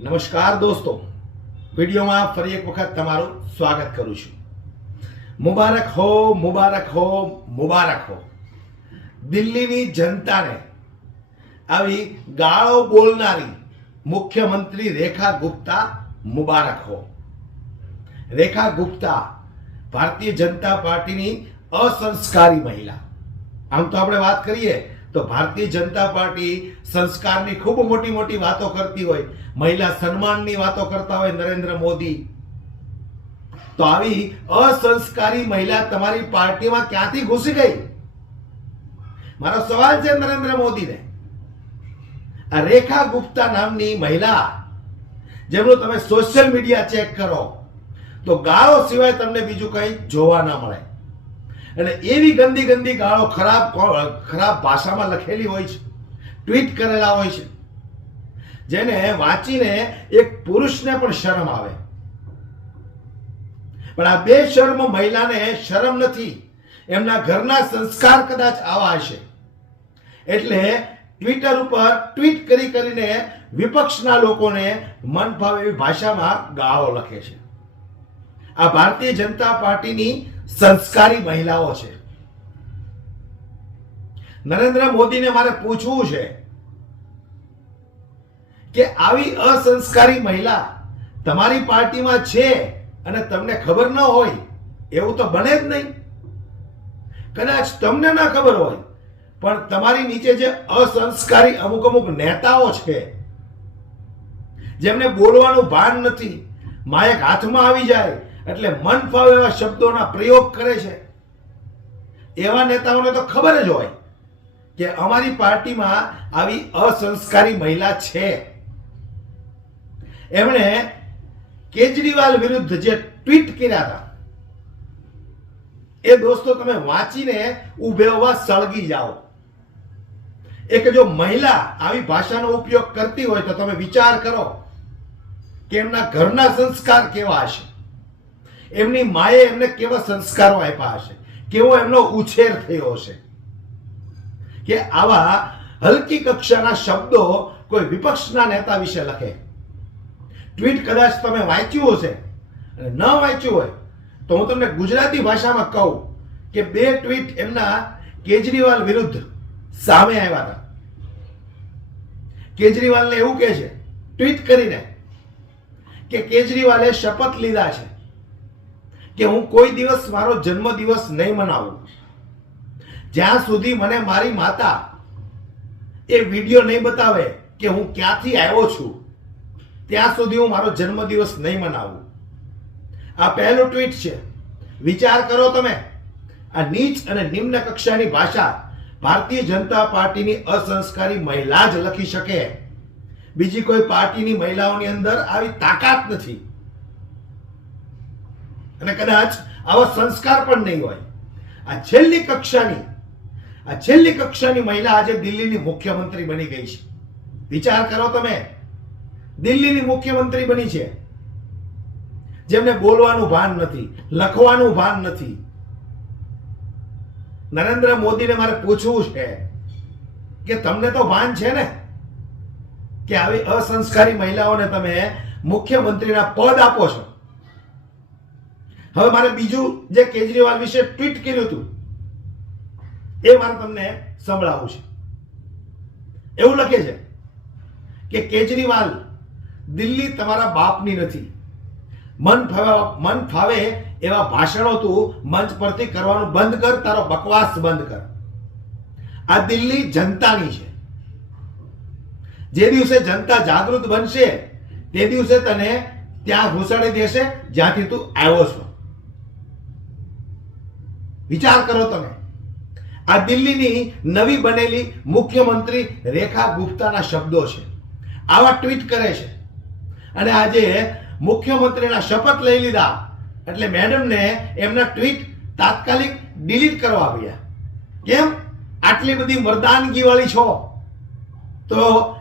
નમસ્કાર દોસ્તો. વિડીયોમાં ફરી એક વખત તમારું સ્વાગત કરું છું. મુબારક હો મુબારક હો મુબારક હો. દિલ્હીની જનતાને આવી ગાળો બોલનારી મુખ્યમંત્રી રેખા ગુપ્તા મુબારક હો. રેખા ગુપ્તા ભારતીય જનતા પાર્ટીની અસંસ્કારી મહિલા. આમ તો આપણે વાત કરીએ તો ભારતીય જનતા પાર્ટી સંસ્કારની ખૂબ મોટી મોટી વાતો કરતી હોય, મહિલા સન્માનની વાતો કરતા હોય નરેન્દ્ર મોદી, તો આવી અસંસ્કારી મહિલા તમારી પાર્ટીમાં ક્યાંથી ઘૂસી ગઈ? મારો સવાલ છે નરેન્દ્ર મોદીને. આ રેખા ગુપ્તા નામની મહિલા, જેમનું તમે સોશિયલ મીડિયા ચેક કરો, તો ગાળો સિવાય તમને બીજું કંઈ જોવા ના મળે. અને એવી ગંદી ગંદી ગાળો ખરાબ ખરાબ ભાષામાં લખેલી હોય છે. ટ્વીટ કરેલા હોય છે. જેને વાંચીને એક પુરુષને પણ શરમ આવે. પણ આ બે શર્મ મહિલાને શરમ નથી. એમના ઘરના સંસ્કાર કદાચ આવા હશે. એટલે ટ્વિટર ઉપર ટ્વીટ કરી કરીને વિપક્ષના લોકોને મન ભાવે એવી ભાષામાં ગાળો લખે છે. આ ભારતીય જનતા પાર્ટીની સંસ્કારી મહિલાઓ છે. નરેન્દ્ર મોદીને મારે પૂછવું છે કે આવી અસંસ્કારી મહિલા તમારી પાર્ટીમાં છે અને તમને ખબર ન હોય, એવું તો બને જ નહીં. કદાચ તમને ના ખબર હોય, પણ તમારી નીચે જે અસંસ્કારી અમુક અમુક નેતાઓ છે, જેમને બોલવાનું ભાન નથી, માયક હાથમાં આવી જાય એટલે મન ફાવે એવા શબ્દોના પ્રયોગ કરે છે. એવા નેતાઓને તો ખબર જ હોય કે અમારી પાર્ટીમાં આવી અસંસ્કારી મહિલા છે. એમણે કેજરીવાલ વિરુદ્ધ જે ટ્વીટ કર્યા હતા, એ દોસ્તો તમે વાંચીને ઉભે ઊભા સળગી જાઓ. એક જો મહિલા આવી ભાષાનો ઉપયોગ કરતી હોય તો તમે વિચાર કરો કે એમના ઘરના સંસ્કાર કેવા હશે. એમની માએ એમને કેવા સંસ્કારો આપ્યા હશે? કેવો એમનો ઉછેર થયો હશે? કે આવા હલકી કક્ષાના શબ્દો કોઈ વિપક્ષના નેતા વિશે લખે? ટ્વીટ કદાચ તમે વાંચ્યું હશે. અને ન વાંચ્યું હોય, તો હું તમને ગુજરાતી ભાષામાં કહું કે બે ટ્વીટ એમના કેજરીવાલ વિરુદ્ધ સામે આવ્યા હતા. કેજરીવાલને એવું કહે છે ટ્વીટ કરીને કે કેજરીવાલે શપથ લીધા છે. કે હું કોઈ દિવસ મારો જન્મદિવસ નહીં મનાવું. જ્યાં સુધી મને મારી માતા એ વીડિયો નહીં બતાવે કે હું ક્યાંથી આવ્યો છું, ત્યાં સુધી હું મારો જન્મદિવસ નહીં મનાવું. આ પહેલું ટ્વીટ છે. વિચાર કરો તમે, આ નીચ અને નિમ્ન કક્ષાની ભાષા ભારતીય જનતા પાર્ટીની અસંસ્કારી મહિલા જ લખી શકે. બીજી કોઈ પાર્ટીની મહિલાઓની અંદર આવી તાકાત નથી. અને કદાચ આવા સંસ્કાર પણ નહીં હોય. આ છેલ્લી કક્ષાની, આ છેલ્લી કક્ષાની મહિલા આજે દિલ્હીની મુખ્યમંત્રી બની ગઈ છે. વિચાર કરો તમે, દિલ્હીની મુખ્યમંત્રી બની છે. જેમને બોલવાનું ભાન નથી, લખવાનું ભાન નથી. નરેન્દ્ર મોદીને મારે પૂછવું છે કે તમને તો ભાન છે ને? કે આવી અસંસ્કારી મહિલાઓને તમે મુખ્યમંત્રીના પદ આપો છો? હવે મારે બીજું જે કેજરીવાલ વિશે ટ્વીટ કર્યું હતું, એ મારે તમને સંભળાવું છે. એવું લખે છે કે કેજરીવાલ દિલ્હી તમારા બાપની નથી. મન ફાવે મન ફાવે એવા ભાષણો તું મંચ પરથી કરવાનું બંધ કર, તારો બકવાસ બંધ કર. આ દિલ્હી જનતાની છે. જે દિવસે જનતા જાગૃત બનશે, તે દિવસે તને ત્યાં ઘુસાડી દેશે જ્યાંથી તું આવ્યો છો. વિચાર કરો તમે. આ દિલ્હીની નવી બનેલી મુખ્યમંત્રી રેખા ગુપ્તાના શબ્દો છે. આવા ટ્વીટ કરે છે. અને આજે મુખ્યમંત્રીના શપથ લઈ લીધા. એટલે મેડમને એમના ટ્વીટ તાત્કાલિક ડિલીટ કરવા પડ્યા કેમ? આટલી બધી મરદાનગીવાળી છો. તો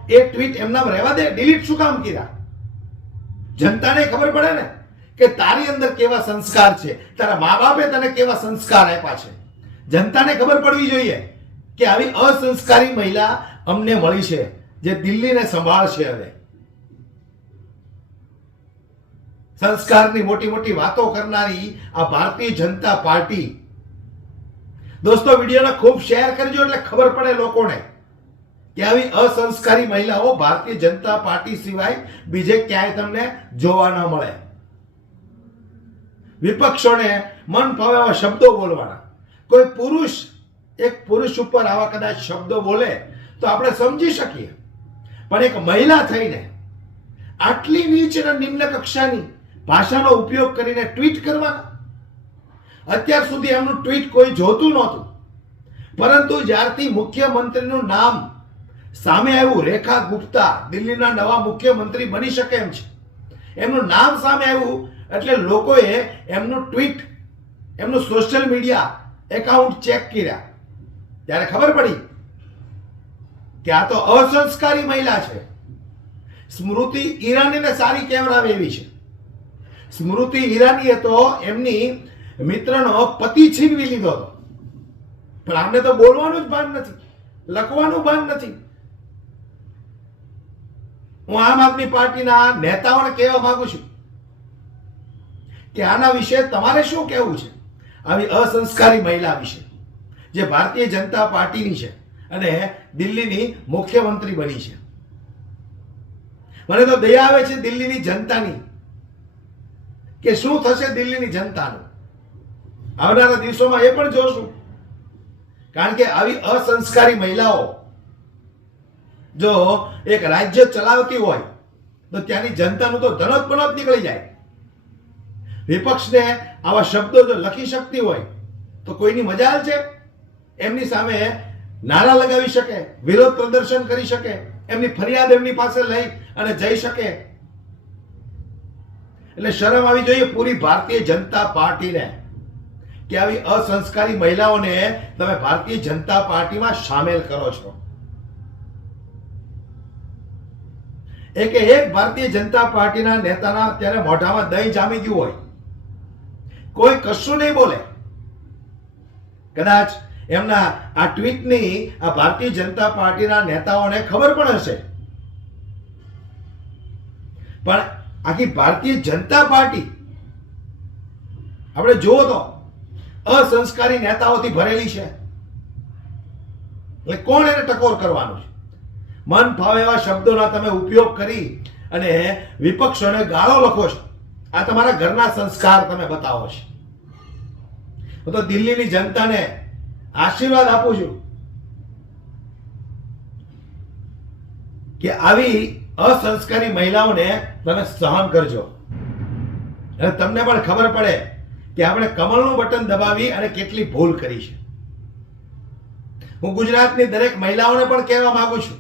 એ ટ્વીટ એમના રહેવા દે. ડિલીટ શું કામ કર્યા? જનતાને ખબર પડે ને? કે તારી અંદર કેવા સંસ્કાર છે? તારા મા બાપે તને કેવા સંસ્કાર આપ્યા છે? જનતાને ખબર પડવી જોઈએ કે આવી અસંસ્કારી મહિલા અમને મળી છે, જે દિલ્હીને સંભાળશે હવે. સંસ્કારની મોટી મોટી વાતો કરનારી આ ભારતીય જનતા પાર્ટી. દોસ્તો, વિડીયોને ખૂબ શેર કરજો એટલે ખબર પડે લોકોને કે આવી અસંસ્કારી મહિલાઓ ભારતીય જનતા પાર્ટી સિવાય બીજે ક્યાંય તમને જોવા ન મળે. વિપક્ષોને મન ફાવે એવા શબ્દો બોલવાના. કોઈ પુરુષ, એક પુરુષ ઉપર આવા કદાચ શબ્દો બોલે, તો આપણે સમજી શકીએ. પણ એક મહિલા થઈને આટલી નીચ અને નિમ્ન કક્ષાની ભાષાનો ઉપયોગ કરીને ટ્વીટ કરવાના. અત્યાર સુધી એમનું ટ્વીટ કોઈ જોતું નહોતું. પરંતુ જ્યારથી મુખ્યમંત્રીનું નામ સામે આવ્યું, રેખા ગુપ્તા દિલ્હીના નવા મુખ્યમંત્રી બની શકે એમ છે. એમનું નામ સામે આવ્યું એટલે લોકોએ એમનું ટ્વીટ એમનું સોશિયલ મીડિયા એકાઉન્ટ ચેક કર્યા. ત્યારે ખબર પડી? કે આ તો અસંસ્કારી મહિલા છે. સ્મૃતિ ઈરાનીને સારી કેમ આવે એવી છે. સ્મૃતિ ઈરાનીએ તો એમની મિત્રનો પતિ છીનવી લીધો હતો. પણ આમને તો બોલવાનું જ ભાન નથી, લખવાનું ભાન નથી. હું આમ આદમી પાર્ટીના નેતાઓને કહેવા માંગુ છું કે આના વિશે તમારે શું કહેવું છે? આવી અસંસ્કારી મહિલા વિશે, જે ભારતીય જનતા પાર્ટીની છે અને દિલ્હીની મુખ્યમંત્રી બની છે. મને તો દયા આવે છે દિલ્હીની જનતાની કે શું થશે દિલ્હીની જનતાનું? આવનારા દિવસોમાં એ પણ જોશું. કારણ કે આવી અસંસ્કારી મહિલાઓ જો એક રાજ્ય ચલાવતી હોય, તો ત્યાંની જનતાનું તો ધનત પણ નીકળી જાય. વિપક્ષને આવા શબ્દો જો લખી શકતી હોય, તો કોઈની મજાલ છે? એમની સામે નારા લગાવી શકે, વિરોધ પ્રદર્શન કરી શકે, એમની ફરિયાદ એમની પાસે લઈ અને જઈ શકે. એટલે શરમ આવી જોઈએ પૂરી ભારતીય જનતા પાર્ટીને કે આવી અસંસ્કારી મહિલાઓને તમે ભારતીય જનતા પાર્ટીમાં સામેલ કરો છો. એક એક ભારતીય જનતા પાર્ટીના નેતાના અત્યારે મોઢામાં દહીં જામી ગયું હોય. કોઈ કશું નહીં બોલે. કદાચ એમના આ ટ્વીટની આ ભારતીય જનતા પાર્ટીના નેતાઓને ખબર પણ હશે. પણ આખી ભારતીય જનતા પાર્ટી, આપણે જુઓ તો, અસંસ્કારી નેતાઓથી ભરેલી છે. એટલે કોણ એને ટકોર કરવાનું છે? મન ફાવે એવા શબ્દોના તમે ઉપયોગ કરી અને વિપક્ષોને ગાળો લખો છો. આ તમારા ઘરના સંસ્કાર તમે બતાવો છો. હું તો દિલ્હીની જનતાને આશીર્વાદ આપું છું કે આવી અસંસ્કારી મહિલાઓને તમે સહન કરજો. અને તમને પણ ખબર પડે કે આપણે કમળનું બટન દબાવી અને કેટલી ભૂલ કરી છે. હું ગુજરાતની દરેક મહિલાઓને પણ કહેવા માંગુ છું.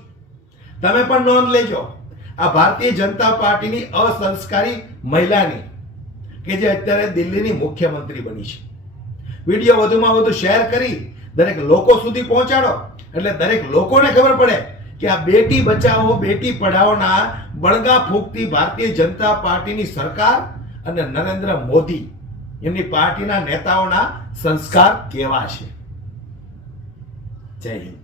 તમે પણ નોંધ લેજો. આ ભારતીય જનતા પાર્ટીની અસંસ્કારી મહિલાની કે જે અત્યારે દિલ્હીની મુખ્યમંત્રી બની છે. વીડિયો વધુમાં વધુ શેર કરી દરેક લોકો સુધી પહોંચાડો. એટલે દરેક લોકોને ખબર પડે કે આ બેટી બચાવો, બેટી પઢાઓના બળગા ફૂંકતી ભારતીય જનતા પાર્ટીની સરકાર અને નરેન્દ્ર મોદી એમની પાર્ટીના નેતાઓના સંસ્કાર કેવા છે. જય હિન્દ.